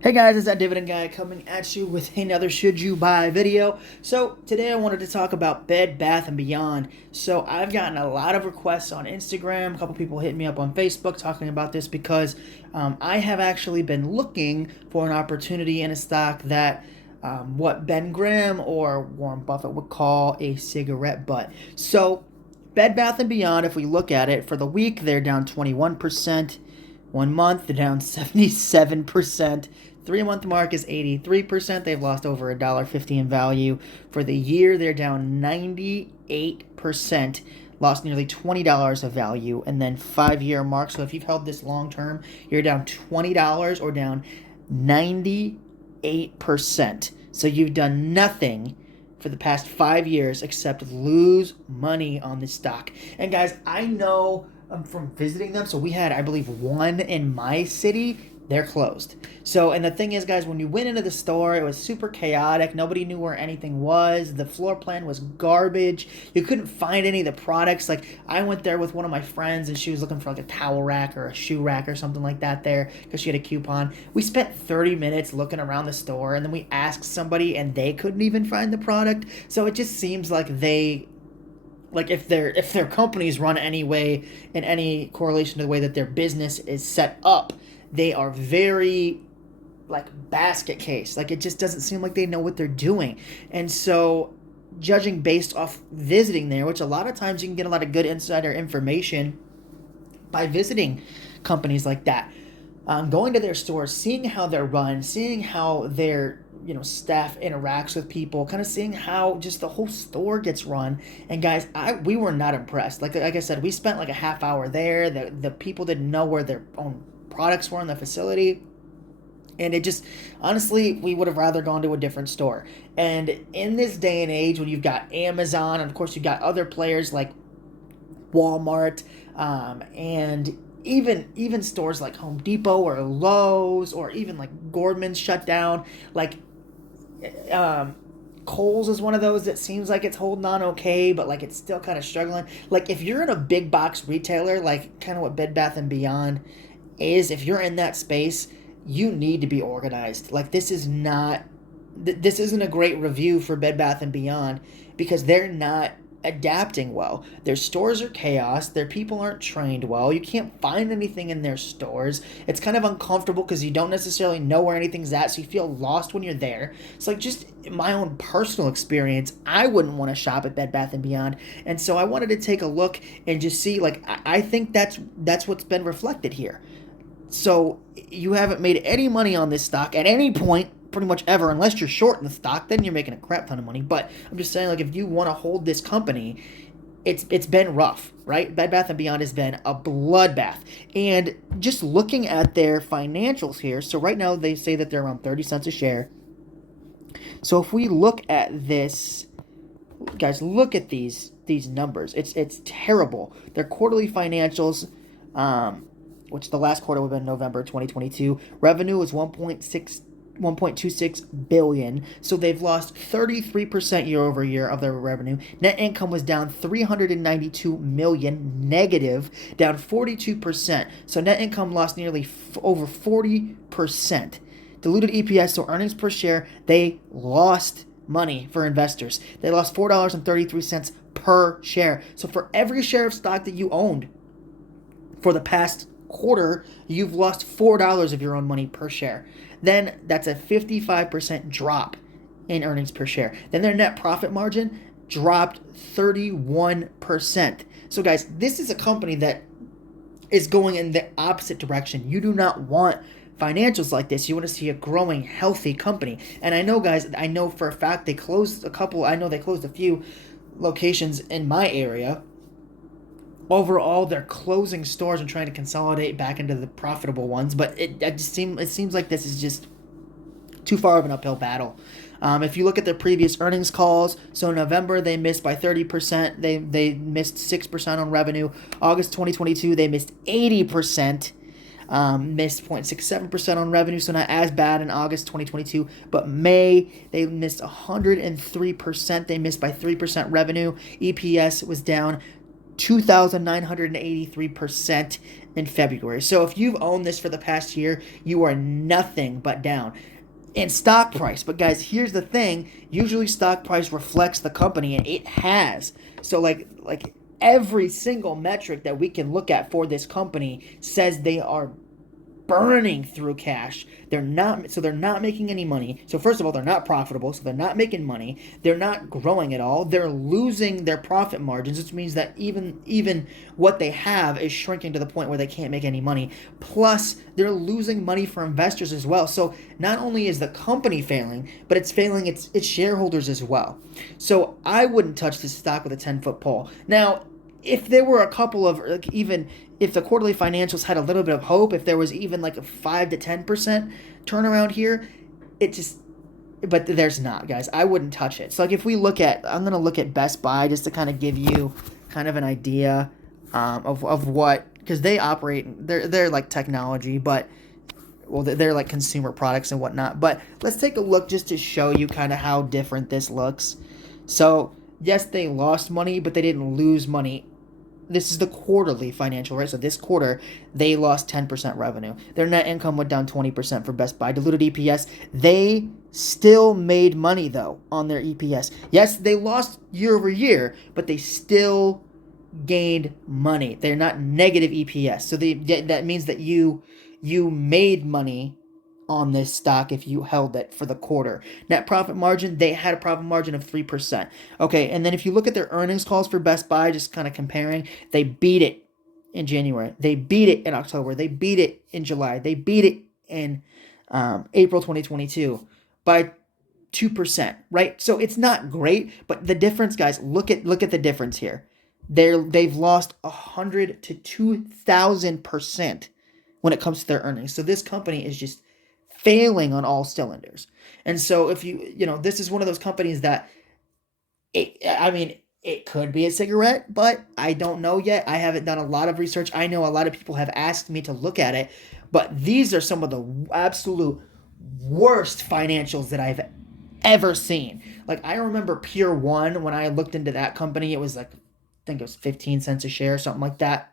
Hey guys, it's that Dividend guy coming at you with another Should You Buy video. So today I wanted to talk about Bed Bath & Beyond. So I've gotten a lot of requests on Instagram. A couple people hit me up on Facebook talking about this because I have actually been looking for an opportunity in a stock that what Ben Graham or Warren Buffett would call a cigarette butt. So Bed Bath & Beyond, if we look at it, for the week they're down 21%. 1 month, they're down 77%. 3 month mark is 83%. They've lost over $1.50 in value. For the year, they're down 98%, lost nearly $20 of value. And then 5 year mark. So if you've held this long term, you're down $20 or down 98%. So you've done nothing for the past 5 years except lose money on this stock. And guys, I know from visiting them. So we had, I believe, one in my city. They're closed. So, and the thing is, guys, when you went into the store, it was super chaotic. Nobody knew where anything was. The floor plan was garbage. You couldn't find any of the products. Like, I went there with one of my friends, and she was looking for like a towel rack or a shoe rack or something like that there because she had a coupon. We spent 30 minutes looking around the store, and then we asked somebody, and they couldn't even find the product. So it just seems like if their companies run any way in any correlation to the way that their business is set up, they are very like basket case. Like, it just doesn't seem like they know what they're doing. And so judging based off visiting there, which a lot of times you can get a lot of good insider information by visiting companies like that, going to their stores, seeing how they're run, seeing how their staff interacts with people, kind of seeing how just the whole store gets run. And guys, we were not impressed. Like I said, we spent like a half hour there. The people didn't know where their own products were in the facility. And it just, honestly, we would have rather gone to a different store. And in this day and age, when you've got Amazon, and of course you've got other players like Walmart, and even stores like Home Depot or Lowe's, or even like Gordman's shut down. Like, Kohl's is one of those that seems like it's holding on okay, but like it's still kind of struggling. Like, if you're in a big box retailer, like kind of what Bed Bath & Beyond is, if you're in that space, you need to be organized. Like, this isn't a great review for Bed Bath & Beyond because they're not adapting well. Their stores are chaos. Their people aren't trained well. You can't find anything in their stores. It's kind of uncomfortable because you don't necessarily know where anything's at, so you feel lost when you're there. It's like, just my own personal experience, I wouldn't want to shop at Bed Bath & Beyond. And so I wanted to take a look and just see, like, I think that's what's been reflected here. So you haven't made any money on this stock at any point pretty much ever, unless you're short in the stock, then you're making a crap ton of money. But I'm just saying, like, if you want to hold this company, it's been rough, right? Bed Bath & Beyond has been a bloodbath. And just looking at their financials here, so right now they say that they're around 30 cents a share. So if we look at this, guys, look at these numbers. It's terrible. Their quarterly financials, which the last quarter would have been November 2022, revenue was 1.26 billion. So they've lost 33% year over year of their revenue. Net income was down 392 million negative, down 42%. So net income lost nearly over 40%. Diluted EPS, so earnings per share, they lost money for investors. They lost $4.33 per share. So for every share of stock that you owned for the past quarter, you've lost $4 of your own money per share. Then that's a 55% drop in earnings per share. Then their net profit margin dropped 31%. So guys, this is a company that is going in the opposite direction. You do not want financials like this. You want to see a growing, healthy company. And I know, guys, I know for a fact they closed a few locations in my area. Overall, they're closing stores and trying to consolidate back into the profitable ones, but it seems like this is just too far of an uphill battle. If you look at their previous earnings calls, so in November they missed by 30%. They missed 6% on revenue. August 2022 they missed 80%. Missed 0.67% on revenue, so not as bad in August 2022. But May, they missed 103%. They missed by 3% revenue. EPS was down 2,983% in February. So if you've owned this for the past year, you are nothing but down in stock price. But guys, here's the thing. Usually stock price reflects the company, and it has. So like every single metric that we can look at for this company says they are burning through cash. They're not making any money. So first of all, they're not profitable, so they're not making money. They're not growing at all. They're losing their profit margins, which means that even what they have is shrinking to the point where they can't make any money. Plus, they're losing money for investors as well. So not only is the company failing, but it's failing its shareholders as well. So I wouldn't touch this stock with a 10-foot pole. Now, if there were a couple of, like, even if the quarterly financials had a little bit of hope, if there was even like a 5 to 10% turnaround here, it just, but there's not, guys. I wouldn't touch it. So like if we look at, I'm going to look at Best Buy just to kind of give you kind of an idea of what, because they operate, they're like technology, but well, they're like consumer products and whatnot. But let's take a look just to show you kind of how different this looks. So yes, they lost money, but they didn't lose money. This is the quarterly financial, right? So this quarter, they lost 10% revenue. Their net income went down 20% for Best Buy. Diluted EPS, they still made money, though, on their EPS. Yes, they lost year over year, but they still gained money. They're not negative EPS. So that means that you made money on this stock if you held it for the quarter. Net profit margin, they had a profit margin of 3%. Okay, and then if you look at their earnings calls for Best Buy, just kind of comparing, they beat it in January. They beat it in October. They beat it in July. They beat it in April 2022 by 2%, right? So it's not great, but the difference, guys, look at the difference here. They've lost 100 to 2,000% when it comes to their earnings. So this company is just failing on all cylinders. And so if this is one of those companies that it could be a cigarette, but I don't know yet. I haven't done a lot of research. I know a lot of people have asked me to look at it, but these are some of the absolute worst financials that I've ever seen. Like I remember Pure One, when I looked into that company, it was like, I think it was 15 cents a share, something like that.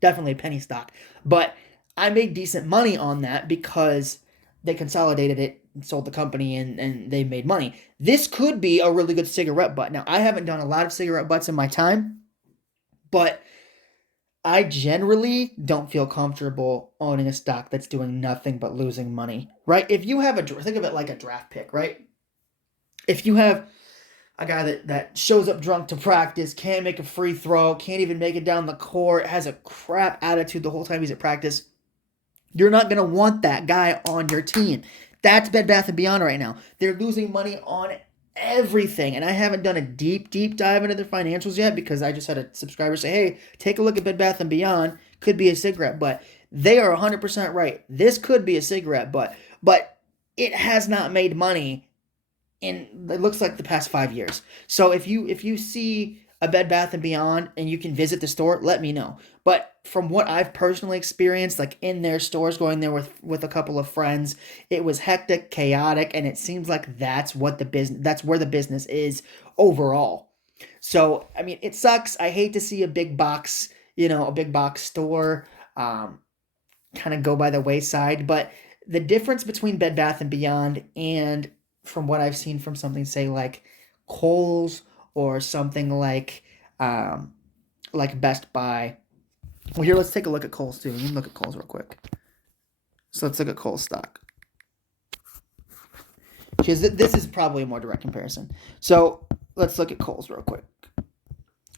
Definitely a penny stock. But I made decent money on that because they consolidated it and sold the company and they made money. This could be a really good cigarette butt. Now, I haven't done a lot of cigarette butts in my time, but I generally don't feel comfortable owning a stock that's doing nothing but losing money, right? If you have think of it like a draft pick, right? If you have a guy that shows up drunk to practice, can't make a free throw, can't even make it down the court, has a crap attitude the whole time he's at practice, you're not going to want that guy on your team. That's Bed Bath & Beyond right now. They're losing money on everything. And I haven't done a deep dive into their financials yet because I just had a subscriber say, hey, take a look at Bed Bath & Beyond. Could be a cigarette butt. They are 100% right. This could be a cigarette butt. But it has not made money in, it looks like, the past 5 years. So if you see a Bed Bath & Beyond and you can visit the store, let me know. But from what I've personally experienced, like in their stores, going there with a couple of friends, it was hectic, chaotic, and it seems like that's where the business is overall. So, I mean, it sucks. I hate to see a big box store kind of go by the wayside, but the difference between Bed Bath & Beyond and, from what I've seen from something, say, like Kohl's or something like Best Buy. Well, here, let's take a look at Kohl's too. You can look at Kohl's real quick. So let's look at Kohl's stock. Because this is probably a more direct comparison. So let's look at Kohl's real quick.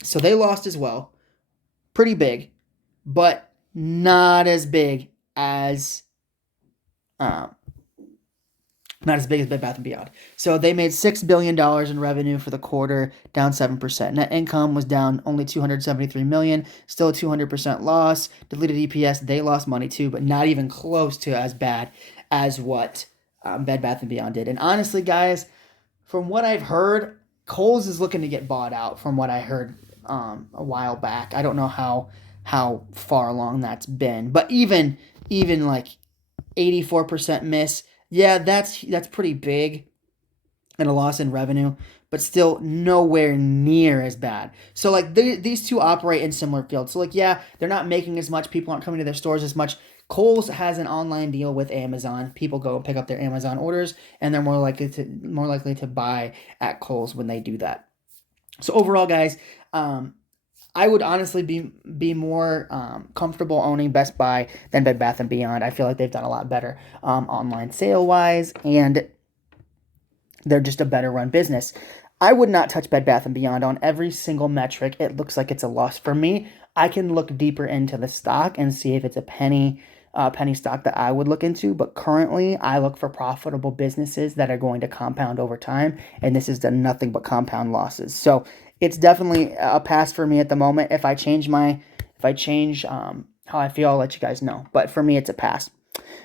So they lost as well. Pretty big, but not as big as Bed Bath & Beyond. So they made $6 billion in revenue for the quarter, down 7%. Net income was down only $273 million, still a 200% loss. Diluted EPS, they lost money too, but not even close to as bad as what Bed Bath & Beyond did. And honestly, guys, from what I've heard, Kohl's is looking to get bought out, from what I heard a while back. I don't know how far along that's been, but even like 84% miss, yeah, that's pretty big. and a loss in revenue, but still nowhere near as bad. So like these two operate in similar fields. So like yeah, they're not making as much. People aren't coming to their stores as much. Kohl's has an online deal with Amazon. People go and pick up their Amazon orders, and they're more likely to buy at Kohl's when they do that. So overall, guys, I would honestly be more comfortable owning Best Buy than Bed Bath and Beyond. I feel like they've done a lot better online sale wise, and they're just a better run business. I would not touch Bed Bath & Beyond on every single metric. It looks like it's a loss for me. I can look deeper into the stock and see if it's a penny stock that I would look into. But currently, I look for profitable businesses that are going to compound over time, and this has done nothing but compound losses. So it's definitely a pass for me at the moment. If I change how I feel, I'll let you guys know. But for me, it's a pass.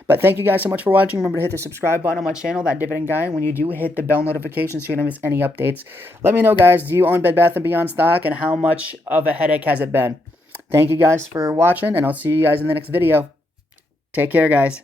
But thank you guys so much for watching. Remember to hit the subscribe button on my channel, That Dividend Guy. And when you do, hit the bell notification so you don't miss any updates. Let me know, guys, do you own Bed Bath & Beyond stock, and how much of a headache has it been? Thank you guys for watching, and I'll see you guys in the next video. Take care, guys.